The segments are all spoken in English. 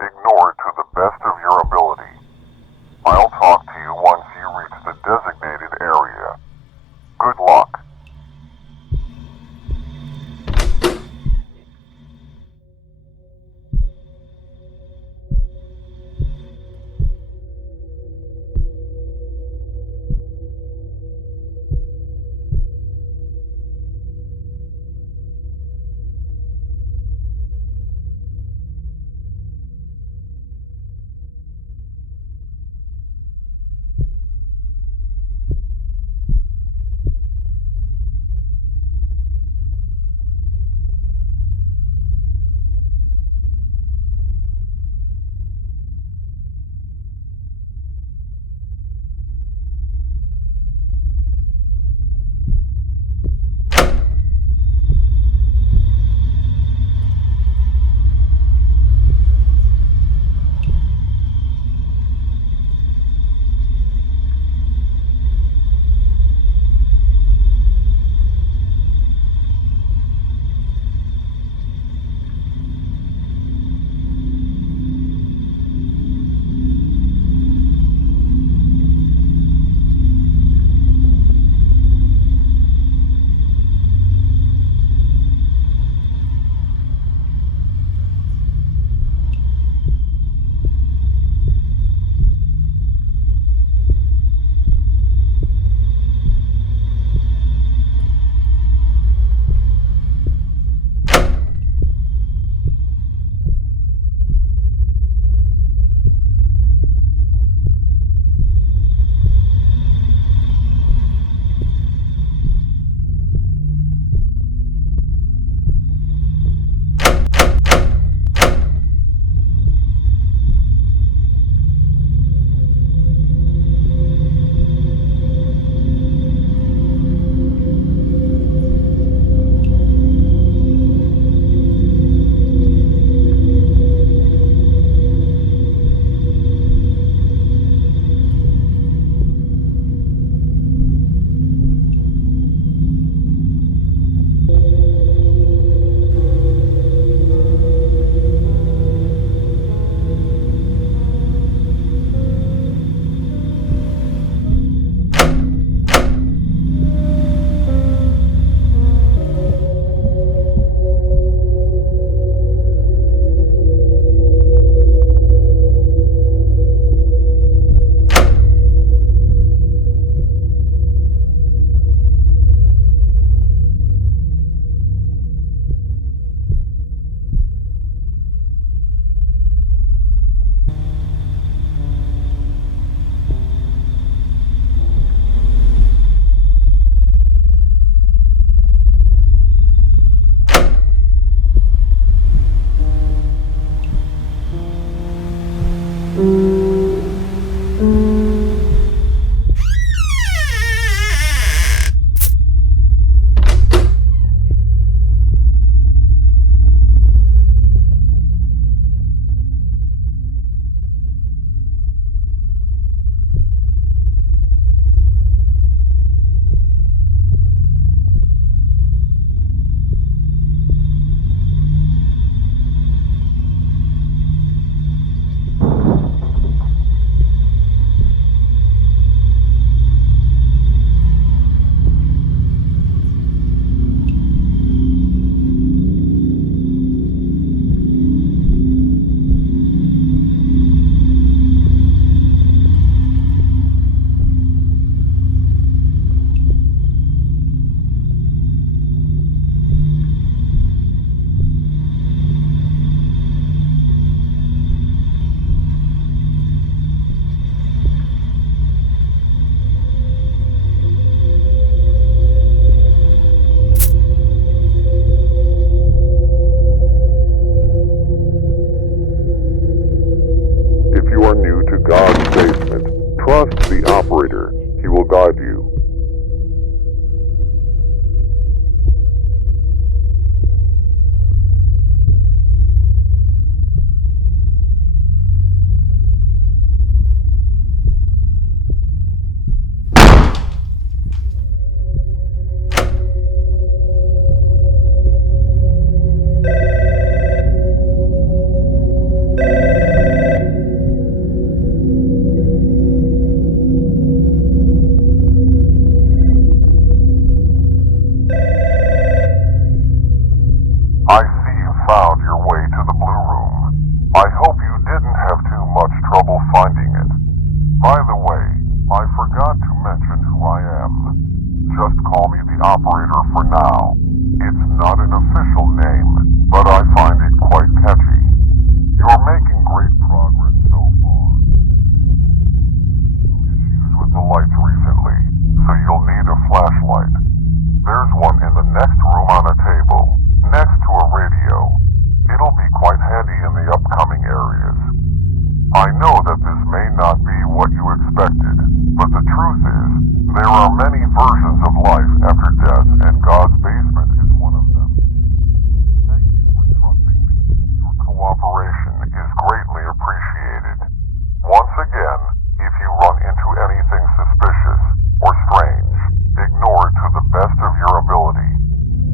Ignore it to the best of your ability. I'll talk to you once you reach the designated area. Good luck. God's basement. Trust the operator. He will guide you. I know that this may not be what you expected, but the truth is, there are many versions of life after death, and God's basement is one of them. Thank you for trusting me. Your cooperation is greatly appreciated. Once again, if you run into anything suspicious or strange, ignore it to the best of your ability.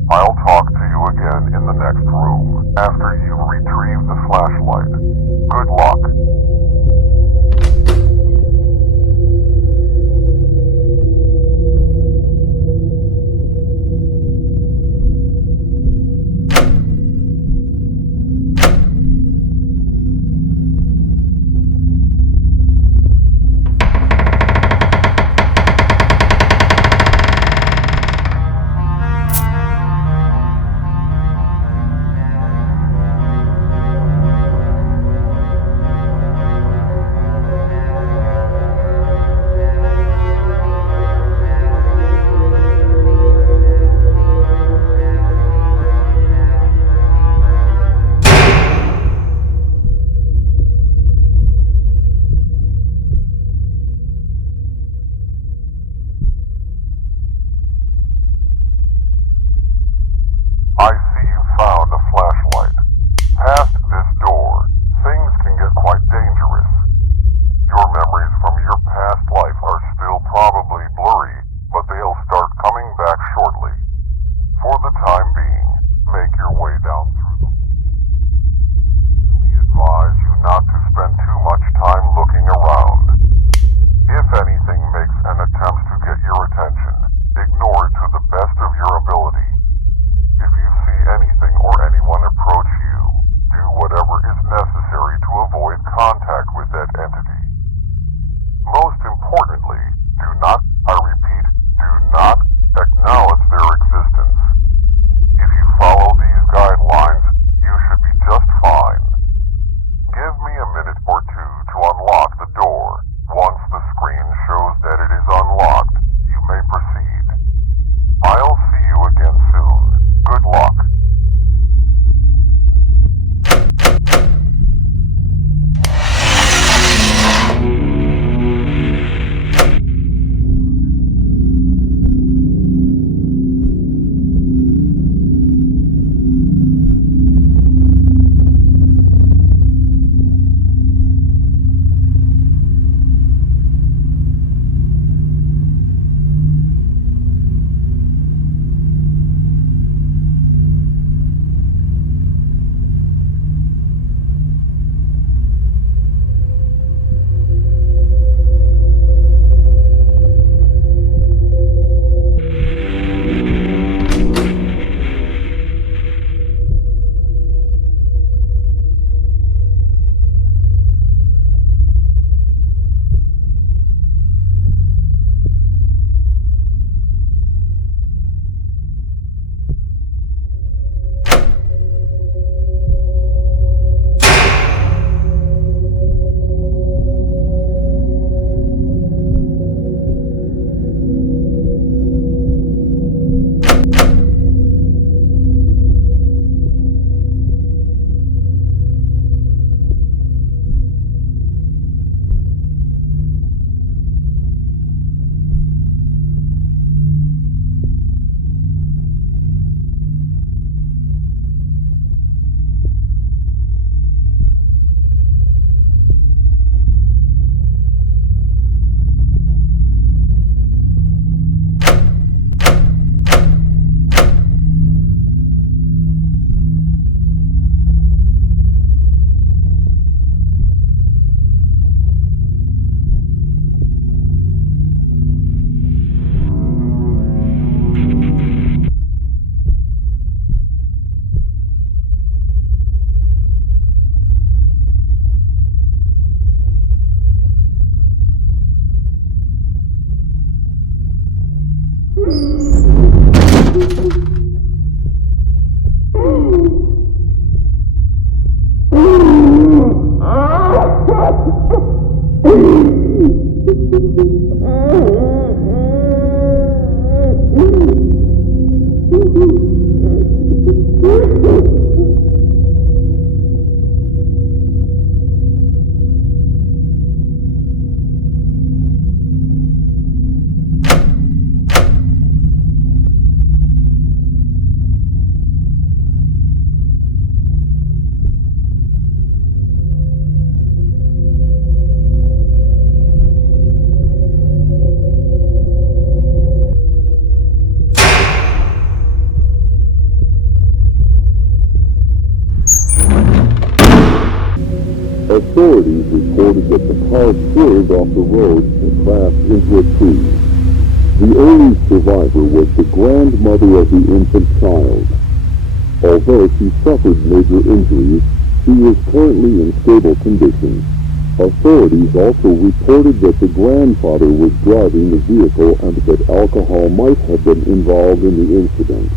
I'll talk to you again in the next room, after you retrieve the flashlight. Good luck. I see you found a flashlight. Past this door, things can get quite dangerous. Your memories from your past life are still probably blurry, but they'll start coming back shortly. For the time being, make your way down through the hall. We advise you not to spend too much time looking around. If anything makes an attempt to get your attention, ignore it to the best of your ability. If you see anything or anyone approach you, do whatever is necessary to avoid contact with that entity. Most importantly, do not, I repeat, do not acknowledge their existence. If you follow these guidelines, you should be just fine. Give me a minute or two to unlock the door. Once the screen shows that it is unlocked, you may proceed. I'll see you again soon. Good luck. Authorities reported that the car swerved off the road and crashed into a tree. The only survivor was the grandmother of the infant child. Although she suffered major injuries, she is currently in stable condition. Authorities also reported that the grandfather was driving the vehicle and that alcohol might have been involved in the incident.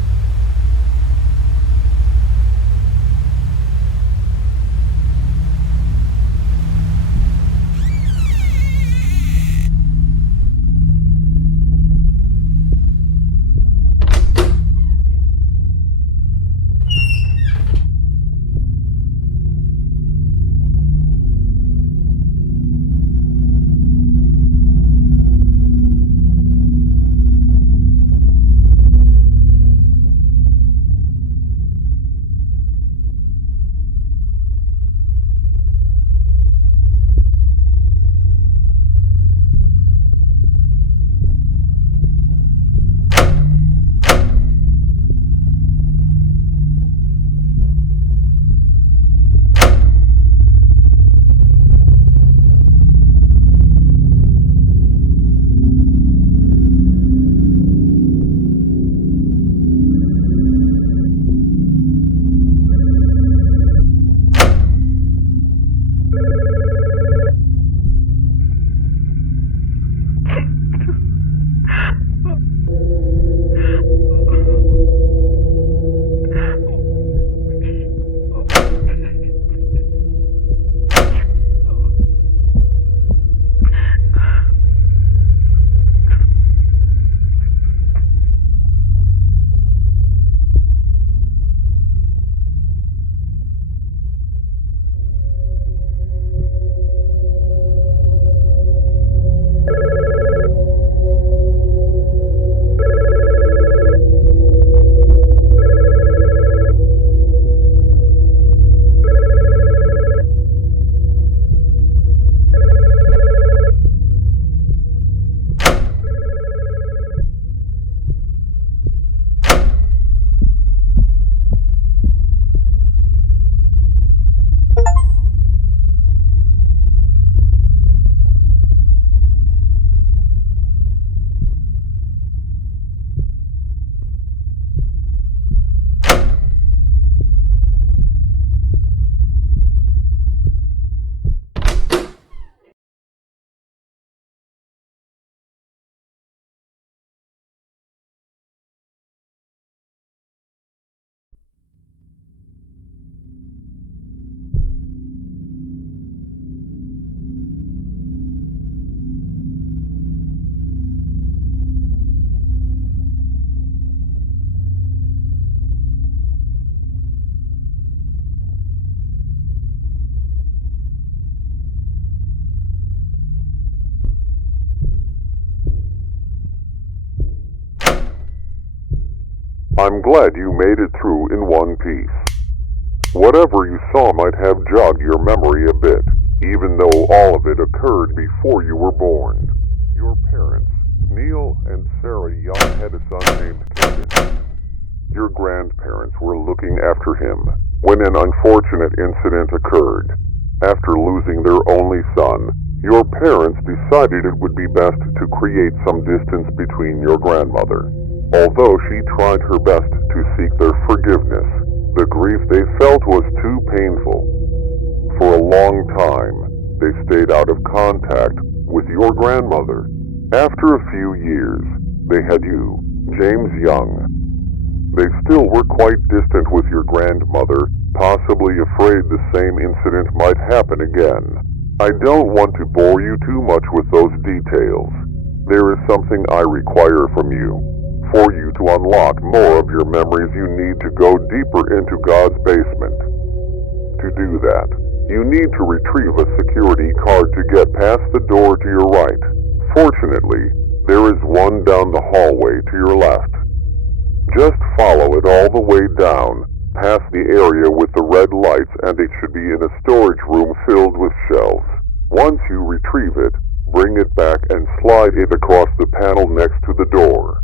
I'm glad you made it through in one piece. Whatever you saw might have jogged your memory a bit, even though all of it occurred before you were born. Your parents, Neil and Sarah Young, had a son named Kevin. Your grandparents were looking after him when an unfortunate incident occurred. After losing their only son, your parents decided it would be best to create some distance between your grandmother. Although she tried her best to seek their forgiveness, the grief they felt was too painful. For a long time, they stayed out of contact with your grandmother. After a few years, they had you, James Young. They still were quite distant with your grandmother, possibly afraid the same incident might happen again. I don't want to bore you too much with those details. There is something I require from you. For you to unlock more of your memories, you need to go deeper into God's basement. To do that, you need to retrieve a security card to get past the door to your right. Fortunately, there is one down the hallway to your left. Just follow it all the way down, past the area with the red lights, and it should be in a storage room filled with shelves. Once you retrieve it, bring it back and slide it across the panel next to the door.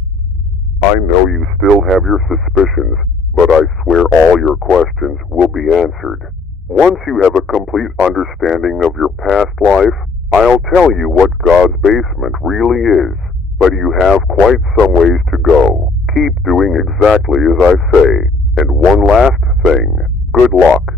I know you still have your suspicions, but I swear all your questions will be answered. Once you have a complete understanding of your past life, I'll tell you what God's basement really is, but you have quite some ways to go. Keep doing exactly as I say. And one last thing, good luck.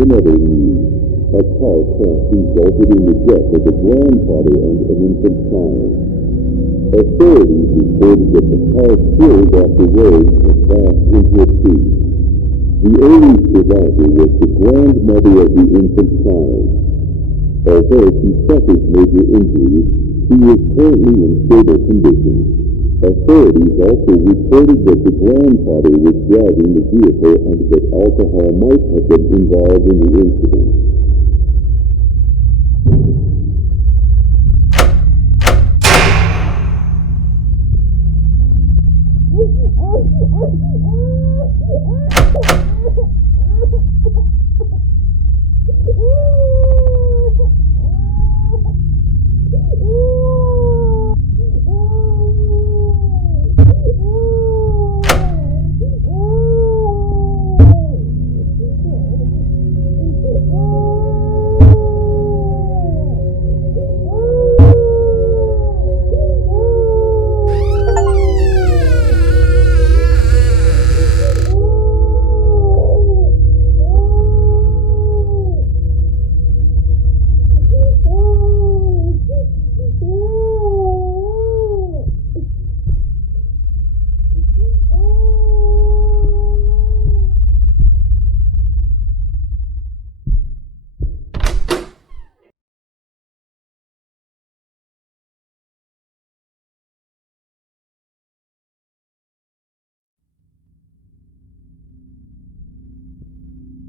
In other news, a car crash resulted in the death of a grandfather and an infant child. Authorities reported that the car spilled off the road and crashed into a tree. The only survivor was the grandmother of the infant child. Although she suffered major injuries, she is currently in stable condition. Authorities also reported that the grandfather was driving the vehicle and that alcohol might have been involved in the incident. Oh.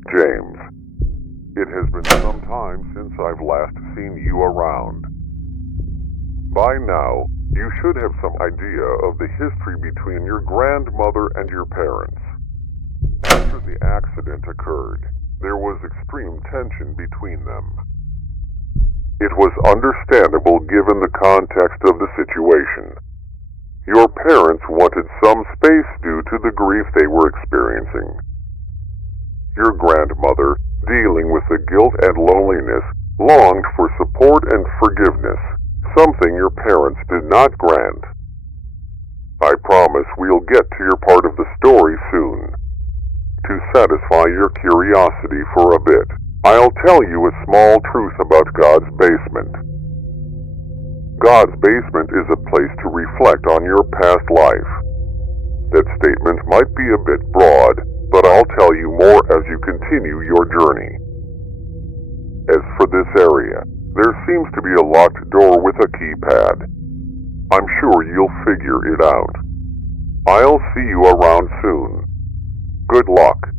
James, it has been some time since I've last seen you around. By now, you should have some idea of the history between your grandmother and your parents. After the accident occurred, there was extreme tension between them. It was understandable given the context of the situation. Your parents wanted some space due to the grief they were experiencing. Your grandmother, dealing with the guilt and loneliness, longed for support and forgiveness, something your parents did not grant. I promise we'll get to your part of the story soon. To satisfy your curiosity for a bit, I'll tell you a small truth about God's basement. God's basement is a place to reflect on your past life. That statement might be a bit broad, but I'll tell you more as you continue your journey. As for this area, there seems to be a locked door with a keypad. I'm sure you'll figure it out. I'll see you around soon. Good luck.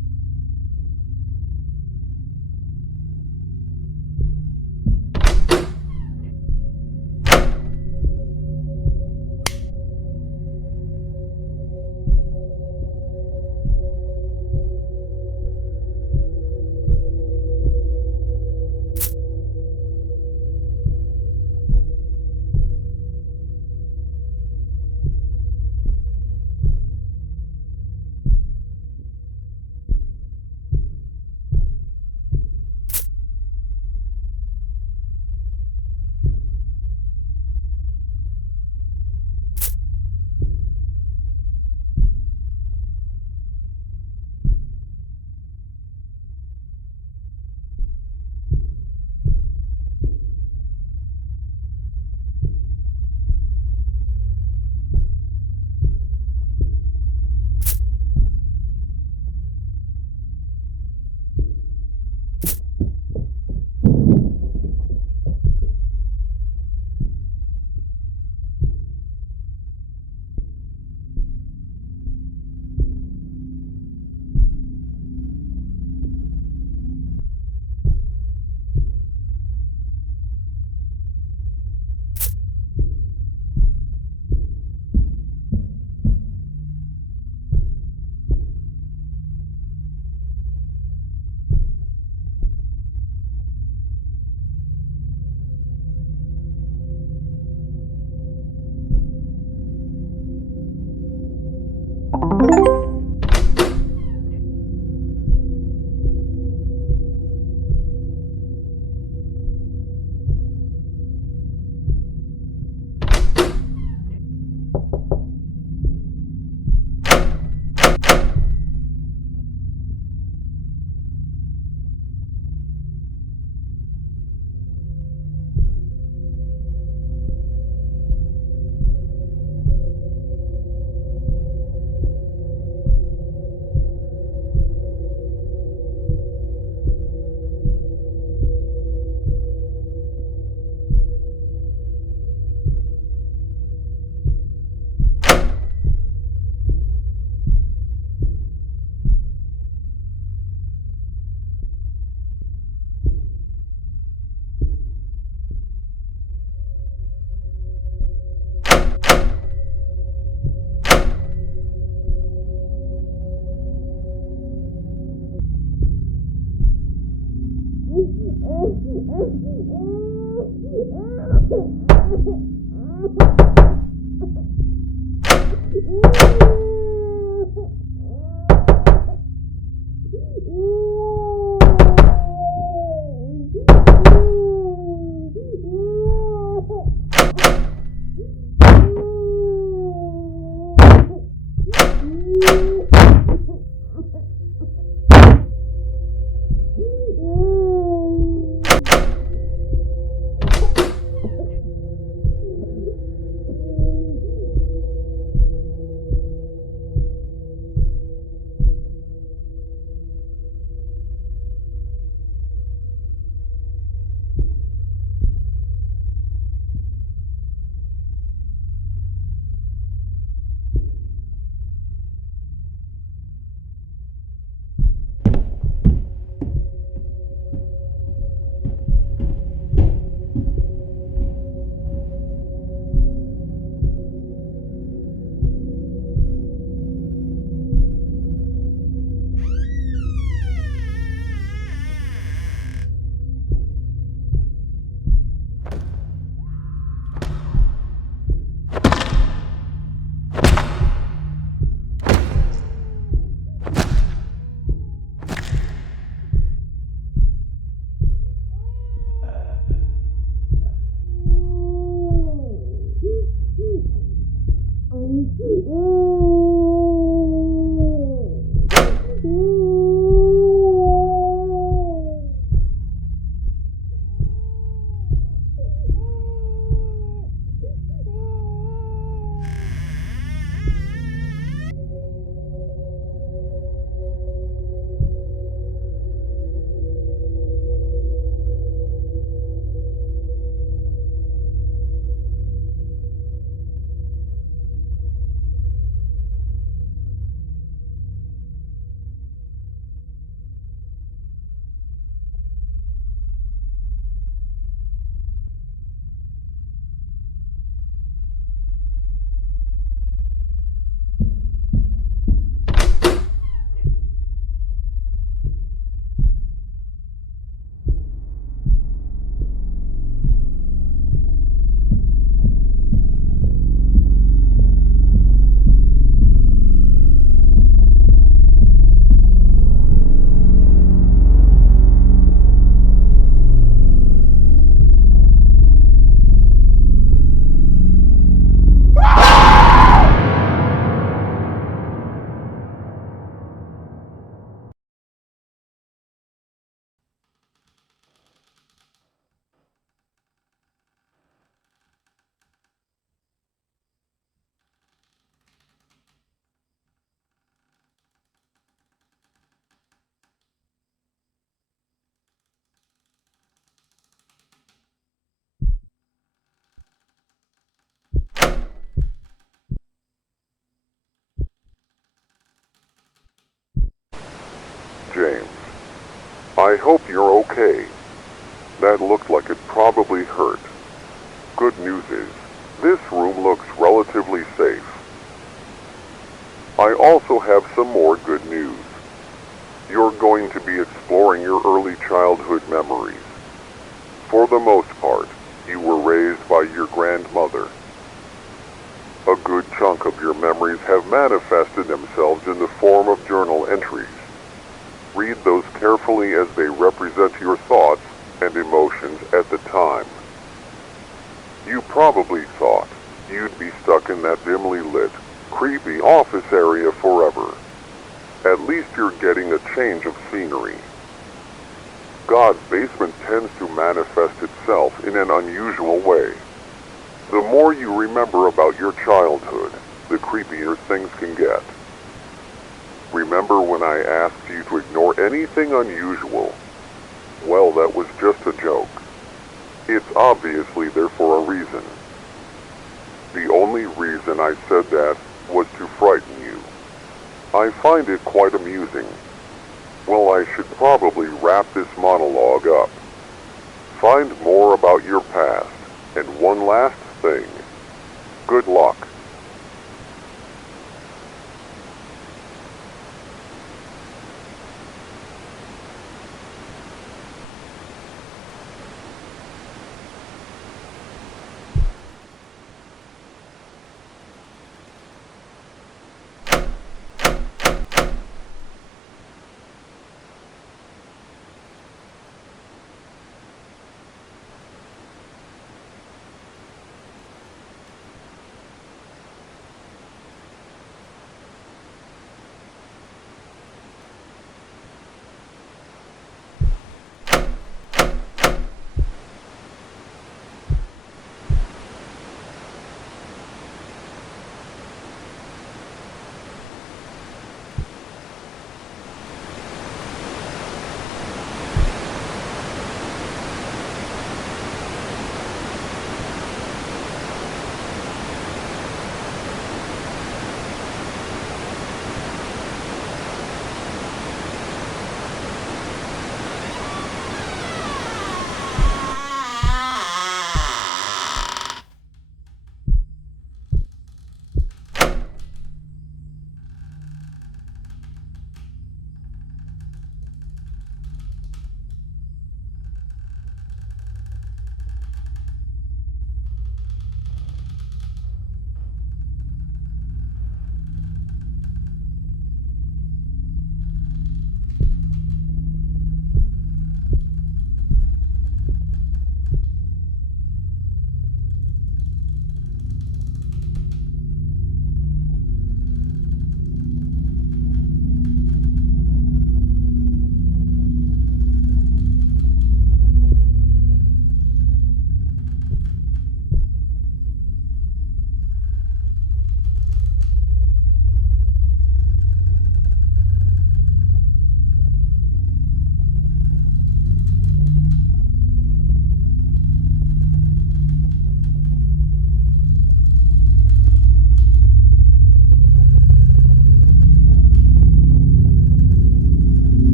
James. I hope you're okay. That looked like it probably hurt. Good news is, this room looks relatively safe. I also have some more good news. You're going to be exploring your early childhood memories. For the most part, you were raised by your grandmother. A good chunk of your memories have manifested themselves in the form of journal entries. Read those carefully as they represent your thoughts and emotions at the time. You probably thought you'd be stuck in that dimly lit, creepy office area forever. At least you're getting a change of scenery. God's basement tends to manifest itself in an unusual way. The more you remember about your childhood, the creepier things can get. Remember when I asked you to ignore anything unusual? Well, that was just a joke. It's obviously there for a reason. The only reason I said that was to frighten you. I find it quite amusing. Well, I should probably wrap this monologue up. Find more about your past, and one last thing. Good luck.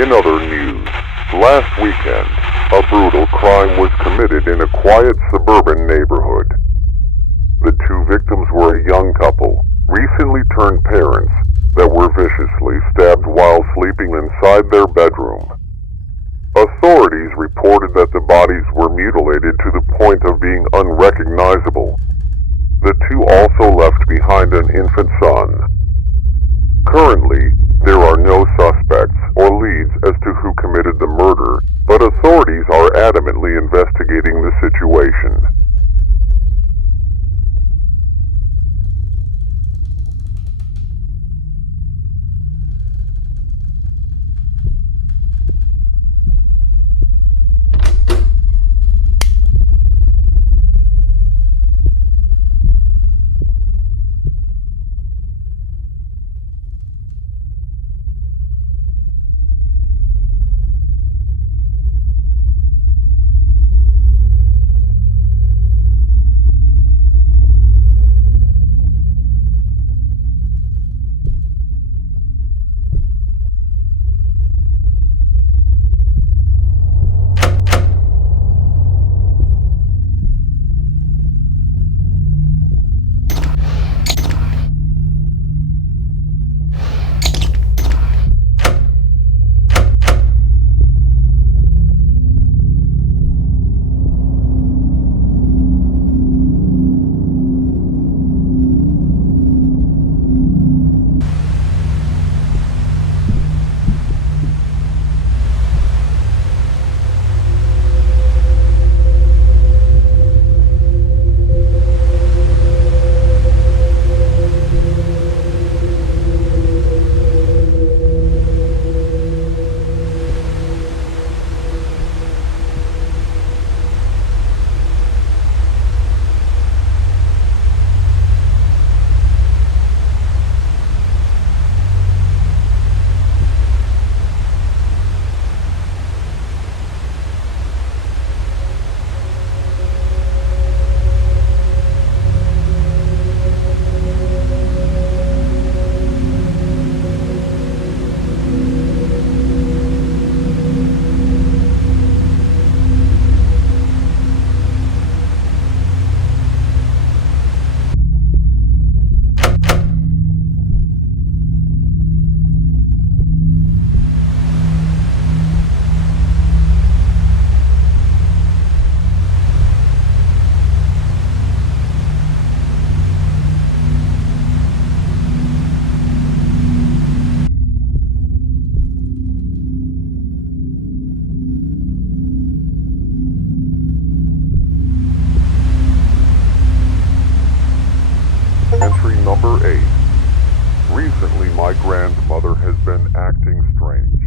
In other news, last weekend, a brutal crime was committed in a quiet suburban neighborhood. The two victims were a young couple, recently turned parents, that were viciously stabbed while sleeping inside their bedroom. Authorities reported that the bodies were mutilated to the point of being unrecognizable. The two also left behind an infant son. Currently, there are no suspects or leads as to who committed the murder, but authorities are adamantly investigating the situation. Entry number 8. Recently, my grandmother has been acting strange.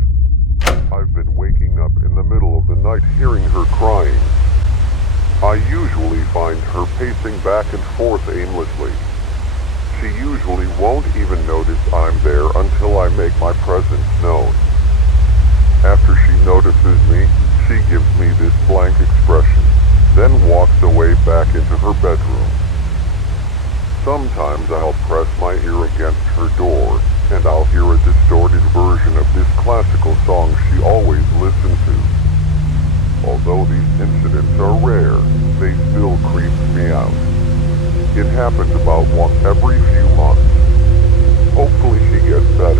I've been waking up in the middle of the night hearing her crying. I usually find her pacing back and forth aimlessly. She usually won't even notice I'm there until I make my presence known. After she notices me, she gives me this blank expression, then walks away back into her bedroom. Sometimes I'll press my ear against her door, and I'll hear a distorted version of this classical song she always listened to. Although these incidents are rare, they still creep me out. It happens about once every few months. Hopefully she gets better.